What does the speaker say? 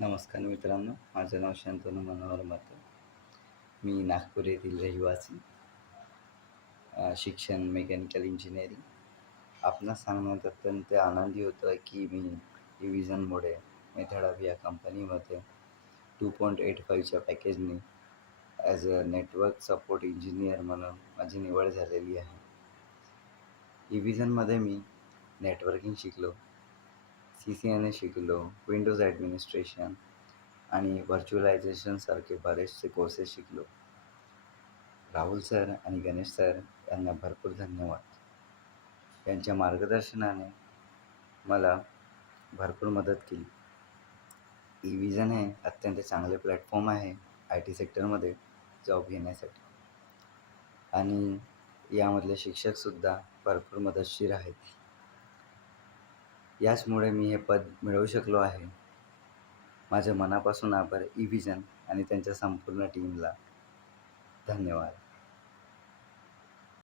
नमस्कार मित्रांनो, माझं नाव शंतनू मनोहर माते. मी नागपूर येथील रहिवासी. शिक्षण मेकॅनिकल इंजिनिअरिंग. आपणास सांगण्यात अत्यंत आनंदी होतो आहे की मी इव्हिजनमुळे मेथड या कंपनीमध्ये 2.85च्या पॅकेजने as a network support engineer म्हणून माझी निवड झालेली आहे. इव्हिजनमध्ये मी नेटवर्किंग शिकलो, CCNA शिकलो, विंडोज ॲडमिनिस्ट्रेशन आणि व्हर्च्युअलायझेशनसारखे बरेचसे कोर्सेस शिकलो. राहुल सर आणि गणेश सर यांना भरपूर धन्यवाद. यांच्या मार्गदर्शनाने मला भरपूर मदत केली. इव्हिजन हे अत्यंत चांगले प्लॅटफॉर्म आहे IT सेक्टरमध्ये जॉब घेण्यासाठी आणि यामधले शिक्षकसुद्धा भरपूर मदतशीर आहेत. याचमुळे मी हे पद मिळवू शकलो आहे. माझ्या मनापासून आभार इव्हिजन आणि त्यांच्या संपूर्ण टीमला. धन्यवाद.